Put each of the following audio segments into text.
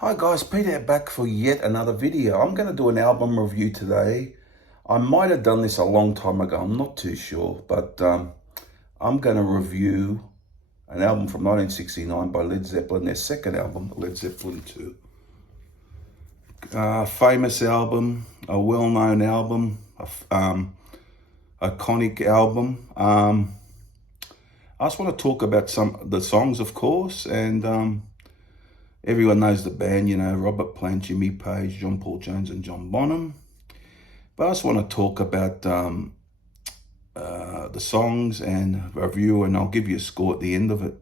Hi guys, Peter back for yet another video. I'm going to do an album review today. I might have done this a long time ago, I'm not too sure, but I'm going to review an album from 1969 by Led Zeppelin, their second album, Led Zeppelin 2. Famous album, a well-known album, iconic album. I just want to talk about some of the songs, of course, and everyone knows the band, Robert Plant, Jimmy Page, John Paul Jones, and John Bonham. But I just want to talk about the songs and review, and I'll give you a score at the end of it.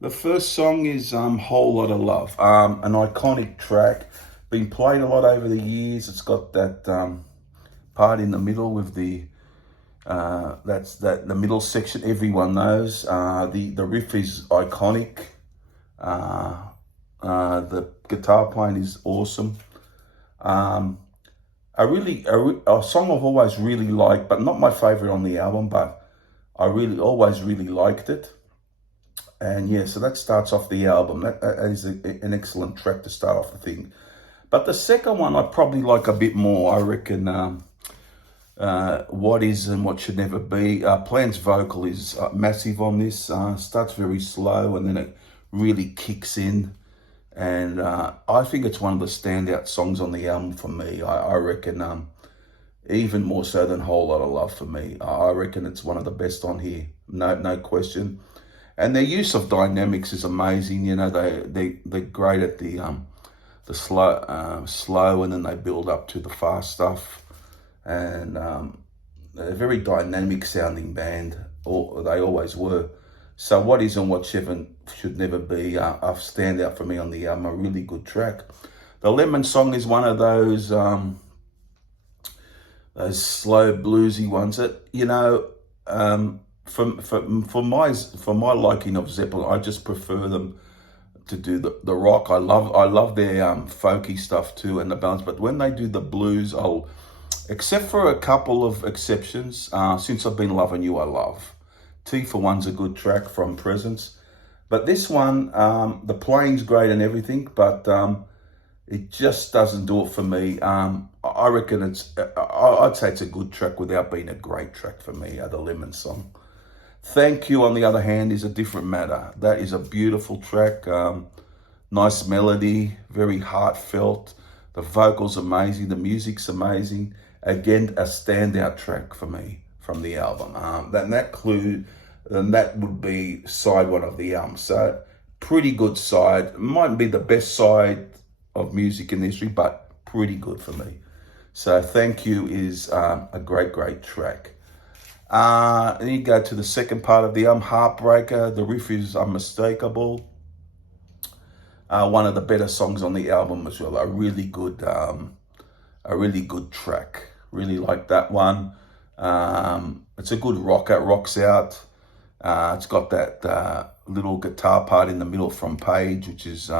The first song is Whole Lot of Love, an iconic track, been played a lot over the years. It's got that part in the middle with the the middle section everyone knows. The riff is iconic. The guitar playing is awesome. A song I've always really liked, but not my favorite on the album, but I always really liked it. And yeah, so that starts off the album. That is an excellent track to start off the thing. But the second one I probably like a bit more. I reckon What Is and What Should Never Be. Plant's vocal is massive on this. Starts very slow and then it really kicks in. And I think it's one of the standout songs on the album for me. I reckon even more so than Whole Lot of Love for me. I reckon it's one of the best on here, no question. And their use of dynamics is amazing. They're great at the slow, and then they build up to the fast stuff. And they're a very dynamic sounding band, or they always were. So What Is and What Should Never Be a stand out for me on the album, a really good track. The Lemon song is one of those slow bluesy ones that, for my liking of Zeppelin, I just prefer them to do the rock. I love their folky stuff too and the balance, but when they do the blues, except for a couple of exceptions, Since I've Been Loving You, I love. T for One's a good track from Presence. But this one, the playing's great and everything, but it just doesn't do it for me. I reckon I'd say it's a good track without being a great track for me, the Lemon song. Thank You, on the other hand, is a different matter. That is a beautiful track. Nice melody, very heartfelt. The vocal's amazing, the music's amazing. Again, a standout track for me from the album. That would be side one of the album. So pretty good side. Mightn't be the best side of music in history, but pretty good for me. So Thank You is a great track. Then you go to the second part of the album, Heartbreaker. The riff is unmistakable. One of the better songs on the album as well. A really good track. Really like that one. It's a good rocker, rocks out. It's got that little guitar part in the middle from Page, which is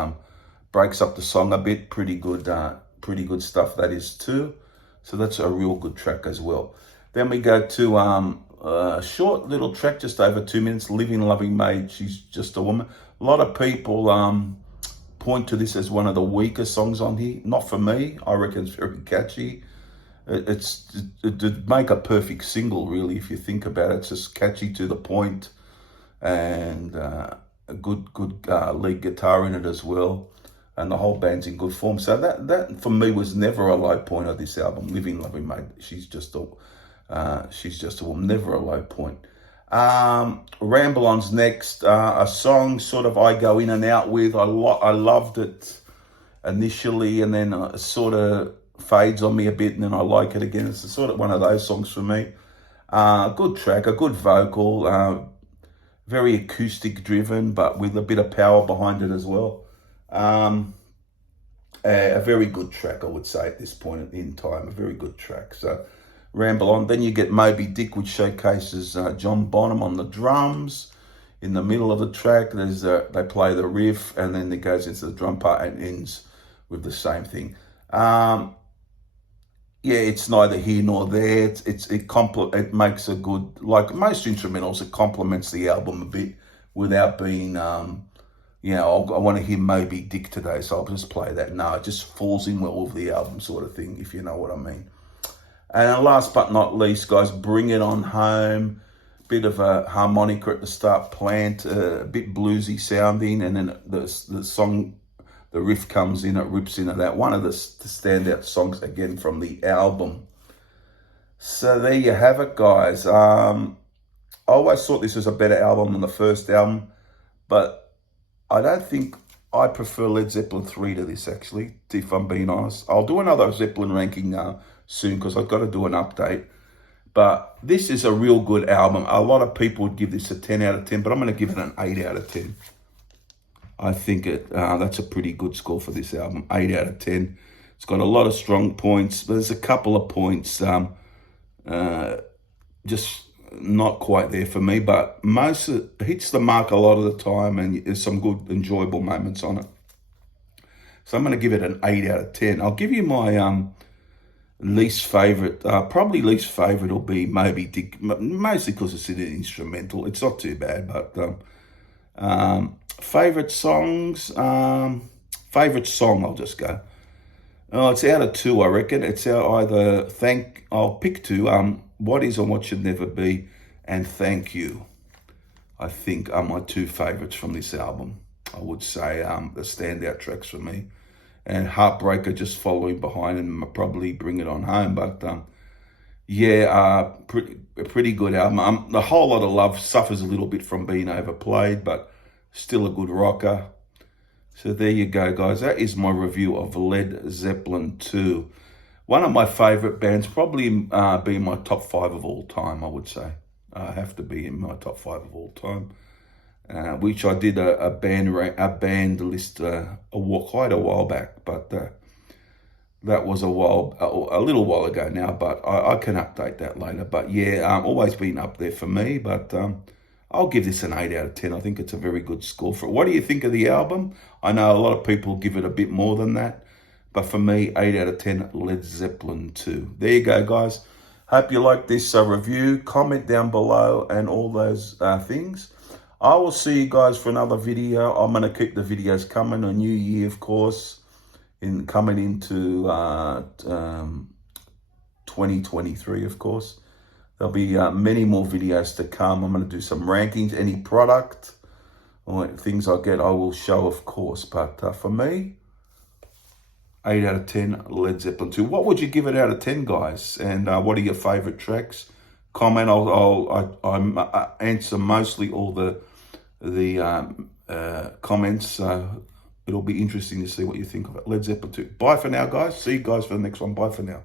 breaks up the song a bit. Pretty good stuff that is too. So that's a real good track as well. Then we go to a short little track, just over 2 minutes, Living Loving Maid, She's Just a Woman. A lot of people point to this as one of the weaker songs on here. Not for me. I reckon it's very catchy. It'd make a perfect single, really, if you think about it. It's just catchy to the point, and a good lead guitar in it as well, and the whole band's in good form. So that for me was never a low point of this album. Living Loving Mate, she's just a woman. Never a low point. Ramble On's next, a song sort of I go in and out with. I loved it initially, and then sort of fades on me a bit, and then I like it again. It's sort of one of those songs for me. Good track, a good vocal, very acoustic driven, but with a bit of power behind it as well. A very good track, I would say, at this point in time. A very good track. So Ramble On. Then you get Moby Dick, which showcases John Bonham on the drums. In the middle of the track, they play the riff, and then it goes into the drum part and ends with the same thing. Yeah, it's neither here nor there. It makes a good, like most instrumentals, it complements the album a bit without being I want to hear Moby Dick today, so I'll just play that. No, it just falls in well with the album sort of thing, if you know what I mean. And last but not least, guys, Bring It On Home. Bit of a harmonica at the start, Plant, a bit bluesy sounding, and then the song, the riff comes in, it rips into that. One of the standout songs, again, from the album. So there you have it, guys. I always thought this was a better album than the first album, but I don't think I prefer Led Zeppelin 3 to this, actually, if I'm being honest. I'll do another Zeppelin ranking soon, because I've got to do an update. But this is a real good album. A lot of people would give this a 10 out of 10, but I'm going to give it an 8 out of 10. I think that's a pretty good score for this album, 8 out of 10. It's got a lot of strong points, but there's a couple of points just not quite there for me, but most hits the mark a lot of the time, and there's some good, enjoyable moments on it. So I'm going to give it an 8 out of 10. I'll give you my least favourite. Probably least favourite will be Moby Dick, mostly because it's an instrumental. It's not too bad, but favourite songs, favourite song, I'll just go. Oh, it's out of 2, I reckon. It's out either I'll pick 2. What Is and What Should Never Be, and Thank You, I think, are my 2 favourites from this album. I would say the standout tracks for me. And Heartbreaker just following behind, and probably Bring It On Home. But a pretty good album. The Whole Lot of Love suffers a little bit from being overplayed, but still a good rocker. So there you go, guys. That is my review of Led Zeppelin 2. One of my favourite bands, probably be in my top 5 of all time, I would say. Have to be in my top 5 of all time. Which I did a band list quite a while back, but that was a little while ago now. But I can update that later. But yeah, always been up there for me. But I'll give this an 8 out of 10. I think it's a very good score for it. What do you think of the album? I know a lot of people give it a bit more than that, but for me, 8 out of 10, Led Zeppelin 2. There you go, guys. Hope you like this review. Comment down below and all those things. I will see you guys for another video. I'm going to keep the videos coming. A new year, of course, coming into 2023, of course. There'll be many more videos to come. I'm going to do some rankings. Any product or things I get, I will show, of course. But for me, 8 out of 10, Led Zeppelin 2. What would you give it out of 10, guys? And what are your favourite tracks? Comment. I'll answer mostly all the comments. So it'll be interesting to see what you think of it. Led Zeppelin 2. Bye for now, guys. See you guys for the next one. Bye for now.